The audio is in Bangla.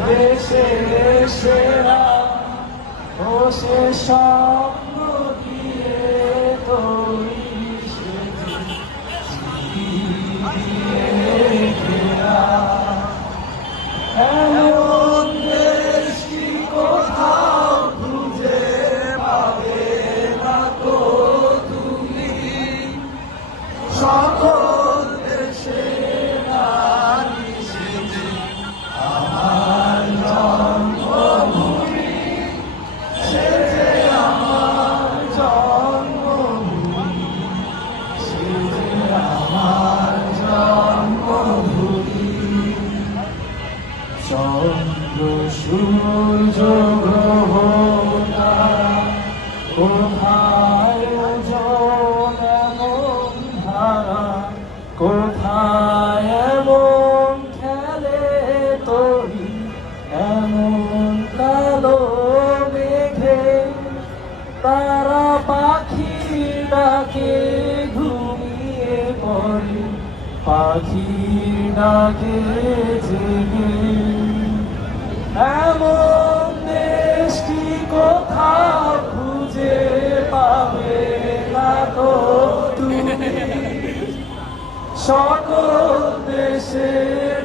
দেশে সেরা ও সে স্বপ্ন দিয়ে তৈরি দিয়ে ঘেরা এমন দেশটি কোথাও খুঁজে পাবে না তো তুমি সকল দেশে নারী সেজে আমার জন্মভূমি সেজে আমার জন্মভূমি সেজে আমার জন্মভূমি চন্দ্র সূর্য গ্রহ তারা কোথায় ওজন এমন ধারা কোথায় এমন খেলে তরি এমন কালো মেঘে তারা পাখি ডাকে ঘুমিয়ে পড়ে পাখি ডাকে জেগে এমন দেশটি কোথাও খুঁজে পাবে না তো তুমি সকল দেশের